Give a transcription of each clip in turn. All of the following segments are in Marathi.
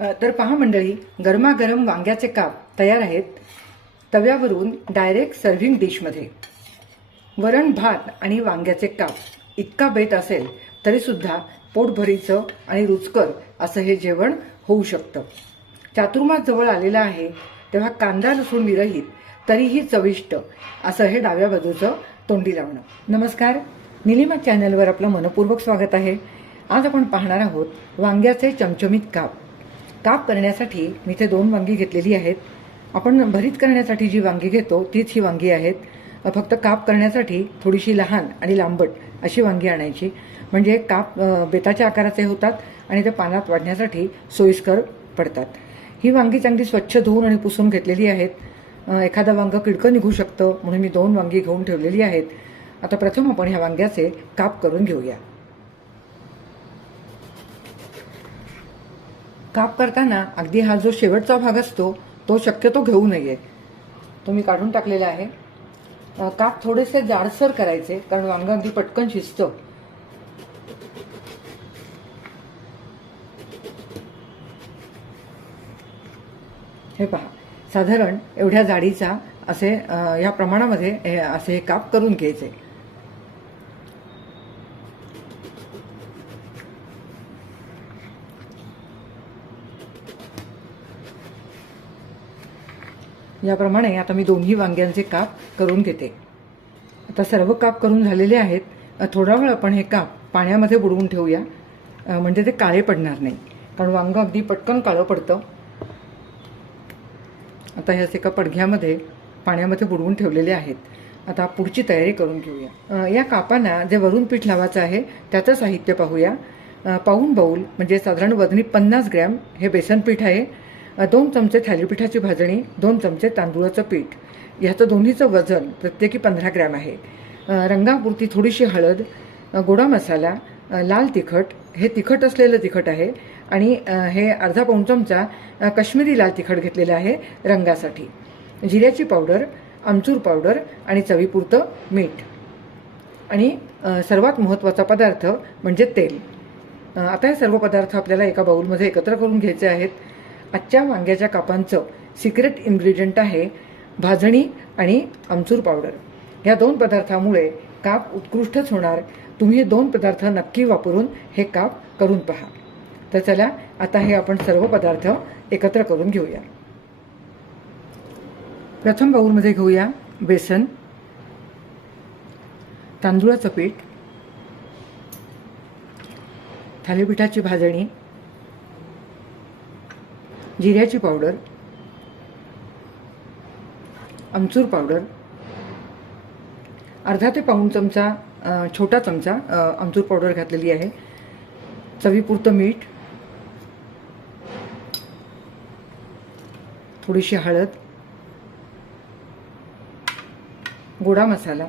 तर पहा मंडळी गरमागरम वांग्याचे काप तयार आहेत तव्यावरून डायरेक्ट सर्व्हिंग डिशमध्ये वरण भात आणि वांग्याचे काप इतका बेत असेल तरीसुद्धा पोटभरीचं आणि रुचकर असं हे जेवण होऊ शकतं. चातुर्मास जवळ आलेला आहे तेव्हा कांदा लसूण विरहित तरीही चविष्ट असं हे डाव्या बाजूचं तोंडी लावणं. नमस्कार निलिमा चॅनलवर आपलं मनपूर्वक स्वागत आहे. आज आपण पाहणार आहोत वांग्याचे चमचमीत काप. काप करण्यासाठी मी इथे दोन वांगी घेतलेली आहेत. आपण भरीत करण्यासाठी जी वांगी घेतो तीच ही वांगी आहेत. फक्त काप करण्यासाठी थोडीशी लहान आणि लांबट अशी वांगी आणायची. म्हणजे काप बेताच्या आकाराचे होतात आणि ते पानात वाढण्यासाठी सोयीस्कर पडतात. ही वांगी चांगली स्वच्छ धुवून आणि पुसून घेतलेली आहेत. एखादा एखादं किडकं निघू शकतं म्हणून मी दोन वांगी घेऊन ठेवलेली आहेत. आता प्रथम आपण ह्या वांग्याचे काप करून घेऊया. काप करताना अगदी हा जो शेवटचा भाग असतो तो शक्यतो घेऊ नये. तो मी काढून टाकलेला आहे. काप थोडेसे जाडसर करायचे कारण वांग अगदी पटकन शिजतं. हे पहा. साधारण एवढ्या जाडीचा असे या प्रमाणामध्ये हे असे हे काप करून घ्यायचे. याप्रमाणे आता मी दोन्ही वांग्यांचे काप करून घेते. आता सर्व काप करून झालेले आहेत. थोडा वेळ आपण हे काप पाण्यामध्ये बुडवून ठेवूया. म्हणजे ते काळे पडणार नाही. कारण वांगं अगदी पटकन काळं पडतं. आता ह्याच एका पडघ्यामध्ये पाण्यामध्ये बुडवून ठेवलेले आहेत. आता पुढची तयारी करून घेऊया. या कापांना जे वरून पीठ लावायचं आहे त्याचं साहित्य पाहूया. पाऊन पाऊण बाऊल म्हणजे साधारण वजनी पन्नास ग्रॅम हे बेसन पीठ आहे. दोन चमचे थालीपीठाची भाजणी दोन चमचे तांदूळाचं पीठ. ह्याचं दोन्हीचं वजन प्रत्येकी पंधरा ग्रॅम आहे. रंगापुरती थोडीशी हळद गोडा मसाला लाल तिखट हे तिखट असलेलं तिखट आहे. आणि हे अर्धा पाऊण चमचा अ, काश्मीरी लाल तिखट घेतलेलं आहे रंगासाठी. जिऱ्याची पावडर आमचूर पावडर आणि चवीपुरतं मीठ. आणि सर्वात महत्त्वाचा पदार्थ म्हणजे तेल. आता हे सर्व पदार्थ आपल्याला एका बाऊलमध्ये एकत्र करून घ्यायचे आहेत. आजच्या वांग्याच्या कापांचं सिक्रेट इन्ग्रेडियंट आहे भाजणी आणि आमचूर पावडर या दोन पदार्थामुळे काप उत्कृष्टच होणार. तुम्ही हे दोन पदार्थ नक्की वापरून हे काप करून पहा. तर चला आता हे आपण सर्व पदार्थ एकत्र करून घेऊया. प्रथम बाऊलमध्ये घेऊया बेसन तांदूळाचं पीठ थालीपीठाची भाजणी जिऱ्याची पावडर आमचूर पावडर अर्धा ते पाऊण चमचा छोटा चमचा अमचूर आमचूर पावडर घातलेली आहे. चवीपुरतं मीठ थोडीशी हळद गोडा मसाला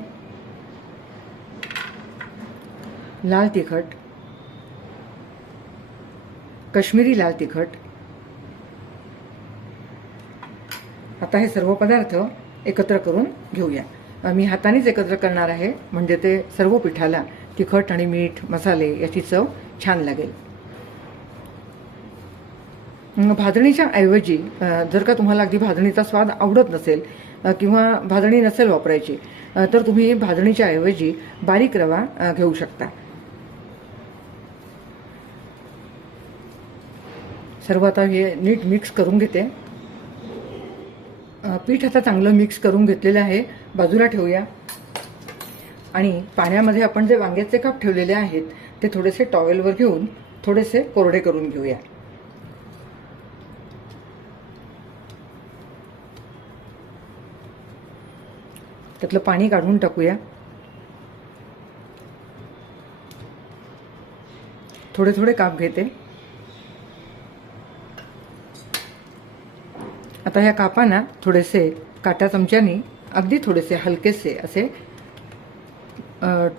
लाल तिखट कश्मीरी लाल तिखट आता हे सर्व पदार्थ एकत्र करून घेऊया. मी हातानेच एकत्र करणार आहे म्हणजे ते सर्व पिठाला तिखट आणि मीठ मसाले याची चव छान लागेल. भाजणीच्या ऐवजी जर का तुम्हाला अगदी भाजणीचा स्वाद आवडत नसेल किंवा भाजणी नसेल वापरायची तर तुम्ही भाजणीच्या ऐवजी बारीक रवा घेऊ शकता. सर्व आता हे नीट मिक्स करून घेते. पीठ आता चांगलं मिक्स करून घेतलेलं आहे. बाजूला ठेवूया. आणि पाण्यामध्ये आपण जे वांग्याचे काप ठेवलेले आहेत ते थोडेसे टॉवेलवर घेऊन थोडेसे कोरडे करून घेऊया. त्यातलं पाणी काढून टाकूया. थोडे थोडे काप घेते. आता ह्या कापांना थोडेसे काटा चमच्याने अगदी थोडेसे हलकेसे असे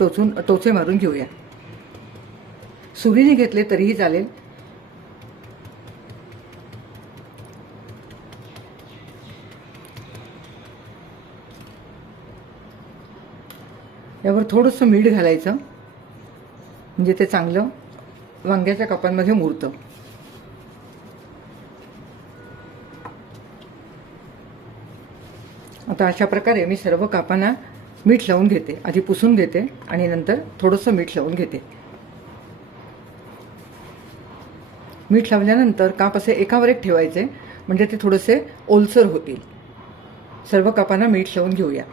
टोचून टोचे मारून घेऊया. सुरीने घेतले तरीही चालेल. यावर थोडंसं मीठ घालायचं. म्हणजे ते चांगलं वांग्याच्या कापांमध्ये मुरतं. आता अशा प्रकारे मी सर्व कापांना मीठ लावून घेते. आधी पुसून घेते आणि नंतर थोडंसं मीठ लावून घेते. मीठ लावल्यानंतर काप असे एकावर एक ठेवायचे म्हणजे ते थोडेसे ओलसर होतील. सर्व कापांना मीठ लावून घेऊया.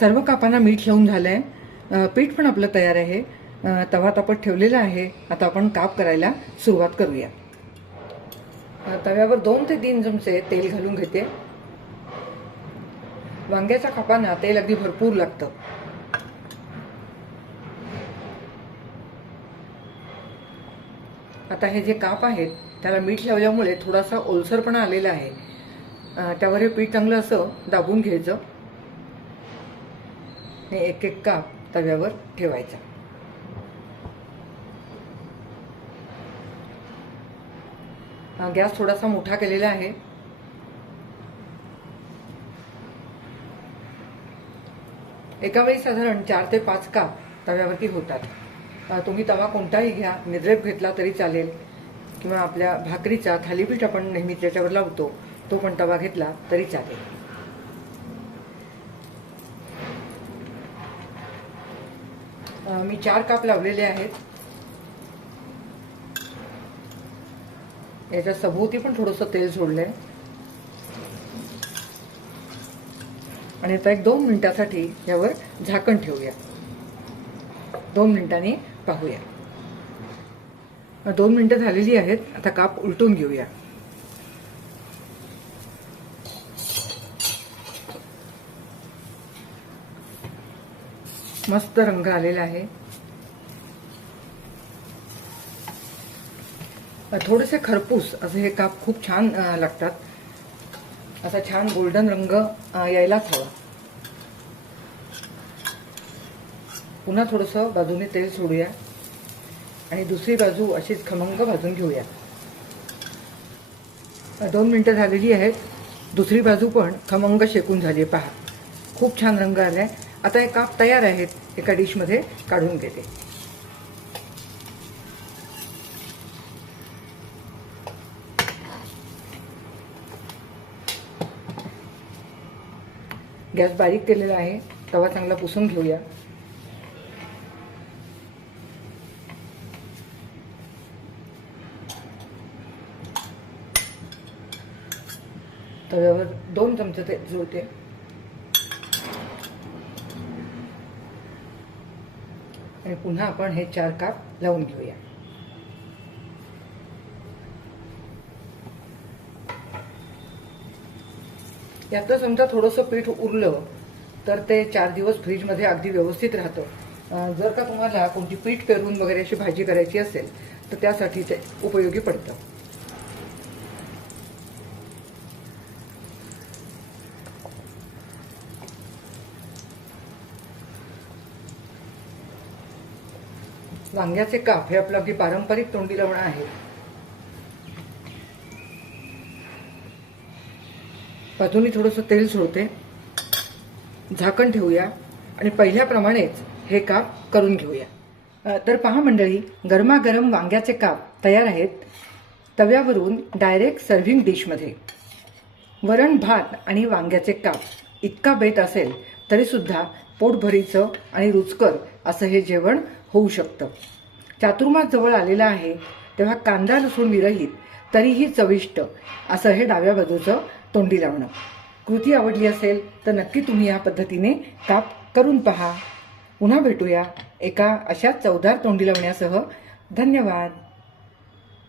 सर्व कापांना मीठ लावून झालं आहे पीठ पण आपलं तयार आहे. तवा तापत ठेवलेला आहे. आता आपण काप करायला सुरुवात करूया. तव्यावर दोन ते तीन चमचे तेल घालून घेते. वांग्याच्या कापांना तेल अगदी भरपूर लागतं. आता हे जे काप आहेत त्याला मीठ लावल्यामुळे थोडासा ओलसरपणा आलेला आहे. त्यावर हे पीठ चांगलं असं दाबून घ्यायचं. हे एक एक काप तव्यावर ठेवायचा. गॅस थोडासा मोठा केलेला आहे. एका वेळी साधारण चार ते पाच काप तव्यावरती होतात. तुम्ही तवा कोणताही घ्या निद्रेप घेतला तरी चालेल. किंवा आपल्या भाकरीचा थालीपीठ आपण नेहमी त्याच्यावर लावतो तो पण तवा घेतला तरी चालेल. मी चार काप लावलेले आहेत. याच्या सभोवती पण थोडंसं तेल सोडलंय. आणि आता एक दोन मिनिटासाठी यावर झाकण ठेवूया. दोन मिनिटांनी पाहूया. दोन मिनिटं झालेली आहेत आता काप उलटून घेऊया. मस्त रंग आलेला आहे. थोडेसे खरपूस असे हे काप खूप छान लागतात. असा छान गोल्डन रंग यायलाच हवा. पुन्हा थोडंसं बाजूने तेल सोडूया. आणि दुसरी बाजू अशीच खमंग भाजून घेऊया. दोन मिनटं झालेली आहेत. दुसरी बाजू पण खमंग शेकून झाली आहे पहा खूप छान रंग आलाय. आता हे काप तयार आहेत एका डिशमध्ये काढून घेते. गॅस बारीक केलेला आहे तवा चांगला पुसून घेऊया. तव्यावर दोन चमचे ते जुळते आणि पुन्हा आपण हे चार काप लावून घेऊया. त्यातलं समजा थोडंसं पीठ उरलं तर ते चार दिवस फ्रीजमध्ये अगदी व्यवस्थित राहतं. जर का तुम्हाला कोणती पीठ पेरून वगैरे अशी भाजी करायची असेल तर त्यासाठी ते उपयोगी पडतं. वांग्याचे काप हे आपलं अगदी पारंपरिक तोंडी लावणं आहे. बाजूनी थोडंसं तेल सोडते. झाकण ठेवूया. आणि पहिल्याप्रमाणेच हे काप करून घेऊया. तर पहा मंडळी गरमागरम वांग्याचे काप तयार आहेत. तव्यावरून डायरेक्ट सर्व्हिंग डिशमध्ये वरण भात आणि वांग्याचे काप. इतका बेत असेल तरीसुद्धा पोटभरीचं आणि रुचकर असं हे जेवण होऊ शकतं. चातुर्मास जवळ आलेला आहे तेव्हा कांदा लसूण विरहित तरीही चविष्ट असं हे डाव्या बाजूचं तोंडी लावणं. कृती आवडली असेल तर नक्की तुम्ही या पद्धतीने काप करून पहा. पुन्हा भेटूया एका अशाच चवदार तोंडी लावण्यासह. धन्यवाद.